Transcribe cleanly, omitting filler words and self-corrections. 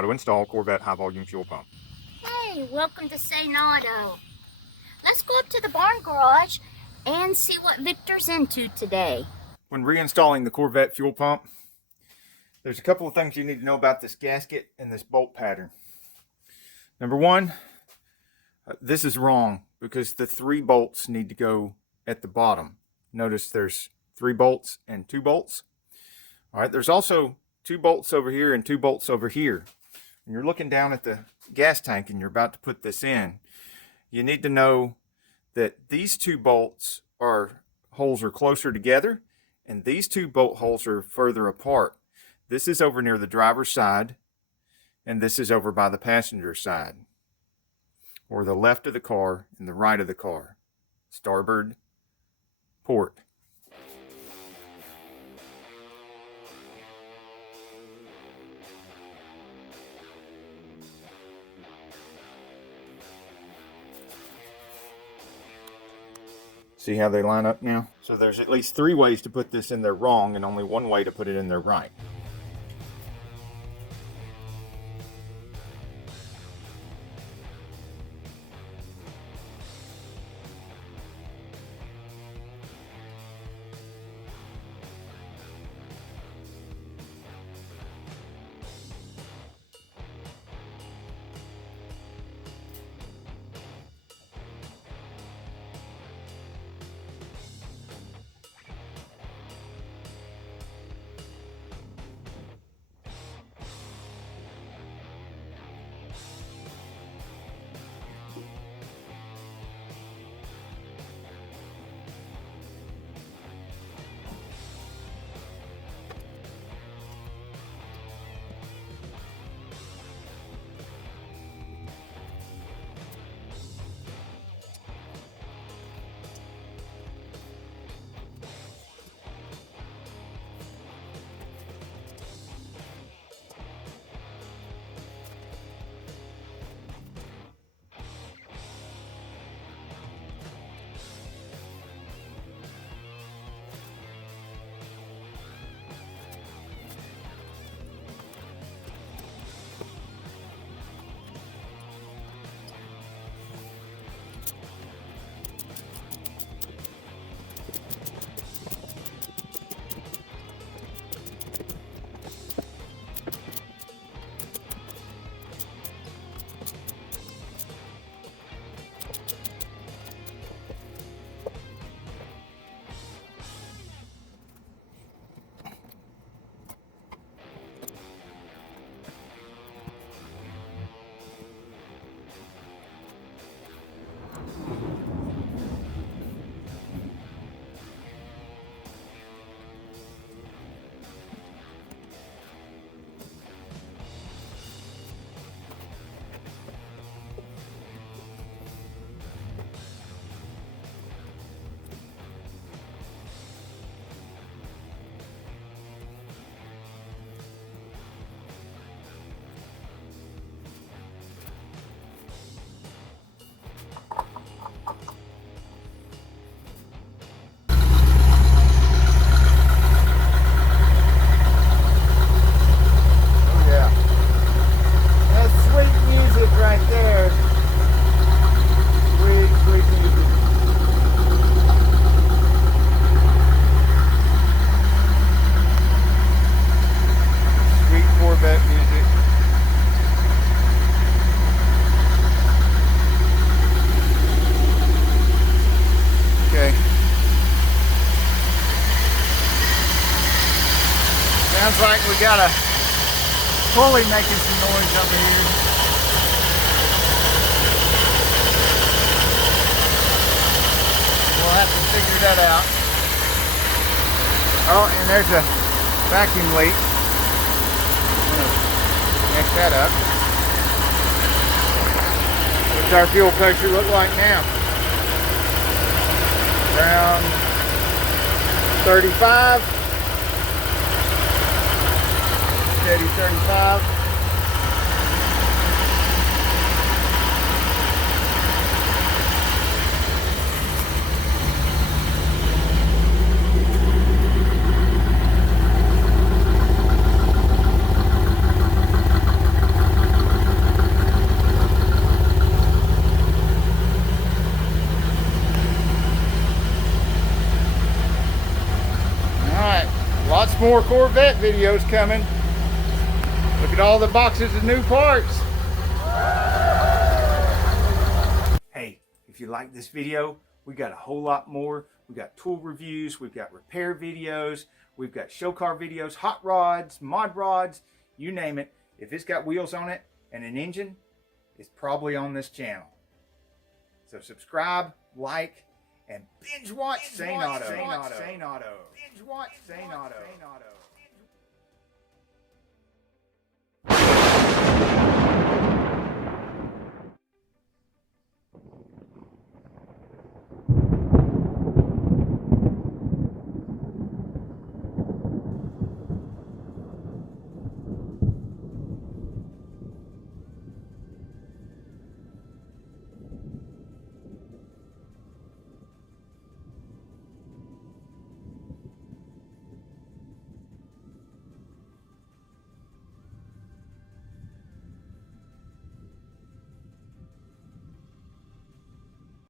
how to install Corvette high volume fuel pump. Hey, welcome to Saneauto. Let's go up to the barn garage and see what Victor's into today. When reinstalling the Corvette fuel pump, there's a couple of things you need to know about this gasket and this bolt pattern. Number one, this is wrong because the 3 bolts need to go at the bottom. Notice there's 3 bolts and 2 bolts. All right, there's also 2 bolts over here and 2 bolts over here. When you're looking down at the gas tank and you're about to put this in, you need to know that these 2 bolts holes are closer together and these 2 bolt holes are further apart. This is over near the driver's side and this is over by the passenger side, or the left of the car and the right of the car, starboard port. See how they line up now? So there's at least 3 ways to put this in there wrong and only 1 way to put it in there right. Sounds like we got a pulley making some noise over here. We'll have to figure that out. Oh, and there's a vacuum leak. Check that up. What's our fuel pressure look like now? Around 35. Steady 35. more Corvette videos coming. Look at all the boxes of new parts. Hey, if you like this video, we got a whole lot more. We got tool reviews, we've got repair videos, we've got show car videos, hot rods, mod rods, you name it. If it's got wheels on it and an engine, it's probably on this channel. So subscribe, like, and binge watch Saneauto. Binge watch Saneauto.